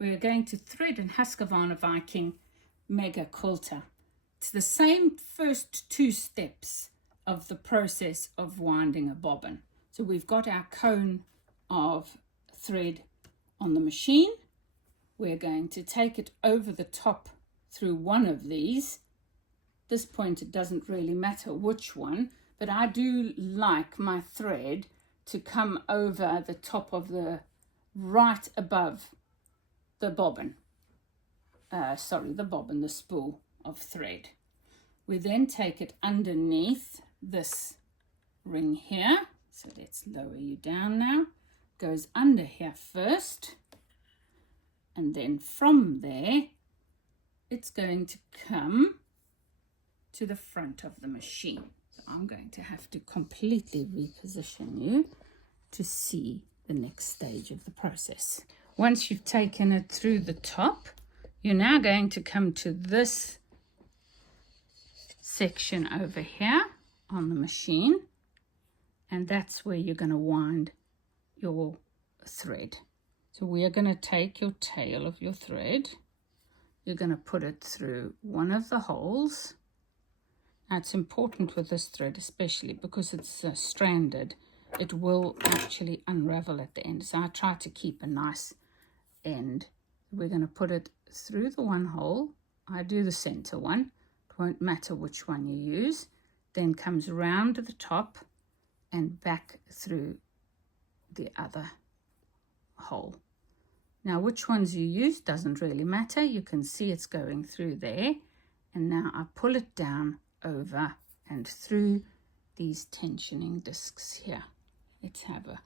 we're going to thread in Husqvarna Viking Mega Quilter. It's the same first two steps of the process of winding a bobbin. So we've got our cone of thread on the machine. We're going to take it over the top through one of these. At this point it doesn't really matter which one, but I do like my thread to come over the top of the, right above the bobbin. The spool of thread. We then take it underneath this ring here. So let's lower you down now. Goes under here first. And then from there, it's going to come to the front of the machine. So I'm going to have to completely reposition you to see the next stage of the process. Once you've taken it through the top, you're now going to come to this section over here on the machine, and that's where you're going to wind your thread. So we are going to take your tail of your thread, you're going to put it through one of the holes. Now it's important with this thread, especially because it's stranded, it will actually unravel at the end. So I try to keep a nice end. We're going to put it through the one hole. I do the center one. It won't matter which one you use. Then comes around to the top and back through the other hole. Now which ones you use doesn't really matter. You can see it's going through there. And now I pull it down over and through these tensioning discs here. Let's have a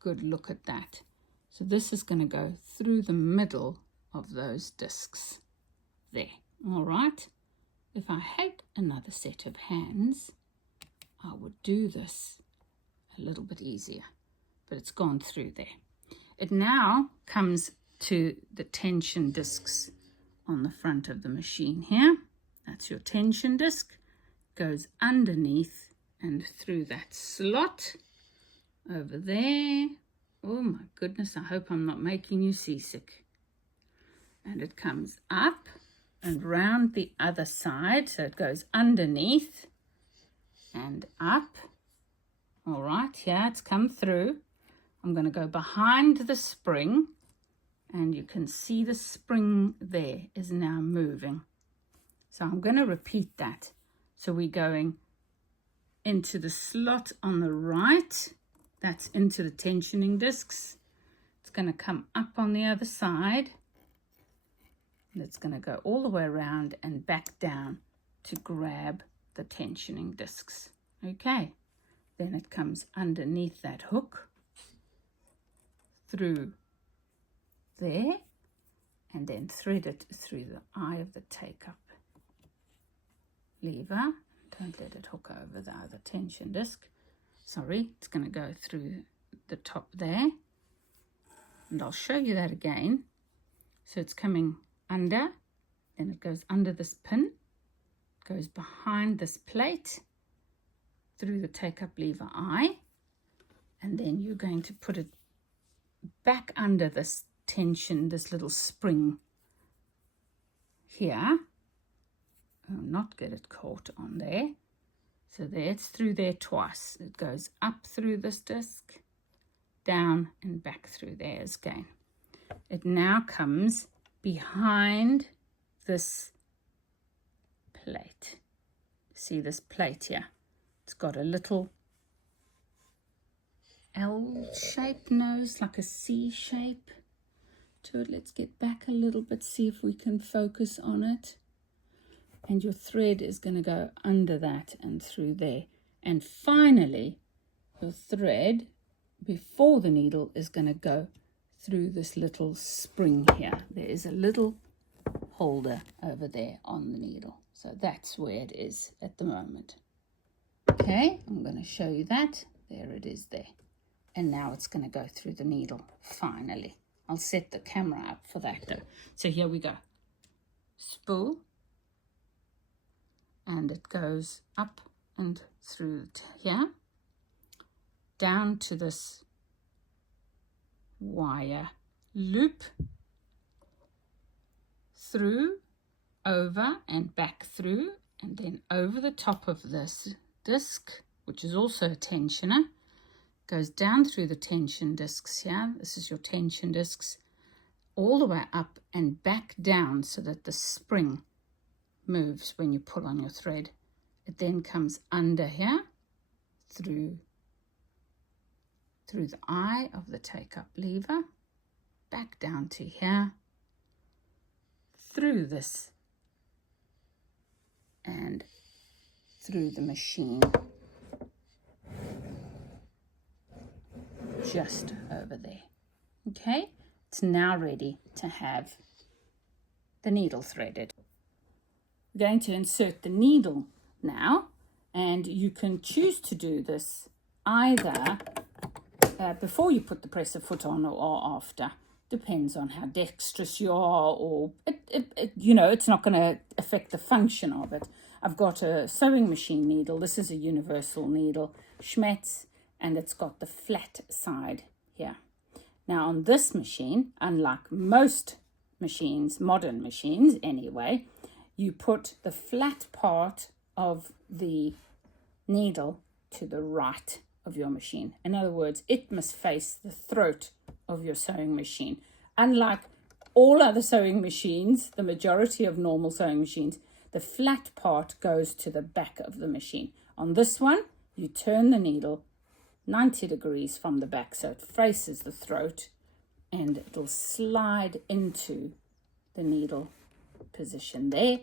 good look at that. So this is going to go through the middle of those discs there. All right. If I had another set of hands, I would do this a little bit easier, but it's gone through there. It now comes to the tension discs on the front of the machine here. That's your tension disc. Goes underneath and through that slot over there. Oh my goodness, I hope I'm not making you seasick. And it comes up and round the other side. So it goes underneath and up. All right, here it's come through. I'm going to go behind the spring, and you can see the spring there is now moving. So I'm going to repeat that. So we're going into the slot on the right. That's into the tensioning discs. It's going to come up on the other side. And it's going to go all the way around and back down to grab the tensioning discs. Okay. Then it comes underneath that hook, through there, and then thread it through the eye of the take-up lever. Don't let it hook over the other tension disc. Sorry, it's going to go through the top there. And I'll show you that again. So it's coming under, then it goes under this pin, goes behind this plate, through the take-up lever eye, and then you're going to put it back under this tension, this little spring here. Not get it caught on there. So there, it's through there twice. It goes up through this disc, down and back through there again. It now comes behind this plate. See this plate here? It's got a little L-shaped nose, like a C shape to it. Let's get back a little bit, see if we can focus on it. And your thread is going to go under that and through there. And finally, your thread before the needle is going to go through this little spring here. There is a little holder over there on the needle. So that's where it is at the moment. Okay, I'm going to show you that. There it is there. And now it's going to go through the needle, finally. I'll set the camera up for that though. So here we go. Spool. And it goes up and through here. Down to this wire loop. through, over and back through, and then over the top of this disc, which is also a tensioner, goes down through the tension discs here. This is your tension discs, all the way up and back down so that the spring moves when you pull on your thread. It then comes under here through the eye of the take-up lever, back down to here, through this and through the machine, just over there. Okay, it's now ready to have the needle threaded. We're going to insert the needle now, and you can choose to do this either before you put the presser foot on or after. Depends on how dexterous you are, or you know, it's not going to affect the function of it. I've got a sewing machine needle. This is a universal needle, Schmetz, and it's got the flat side here. Now on this machine, unlike most machines, modern machines anyway, you put the flat part of the needle to the right of your machine. In other words, it must face the throat of your sewing machine. Unlike all other sewing machines, the majority of normal sewing machines, the flat part goes to the back of the machine. On this one, you turn the needle 90 degrees from the back so it faces the throat, and it'll slide into the needle position there.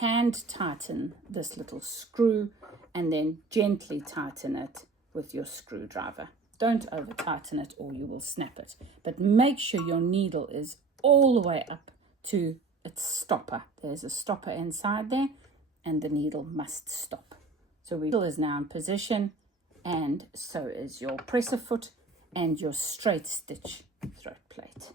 Hand tighten this little screw and then gently tighten it with your screwdriver. Don't over tighten it or you will snap it, but make sure your needle is all the way up to its stopper. There's a stopper inside there and the needle must stop. So the needle is now in position, and so is your presser foot and your straight stitch throat plate.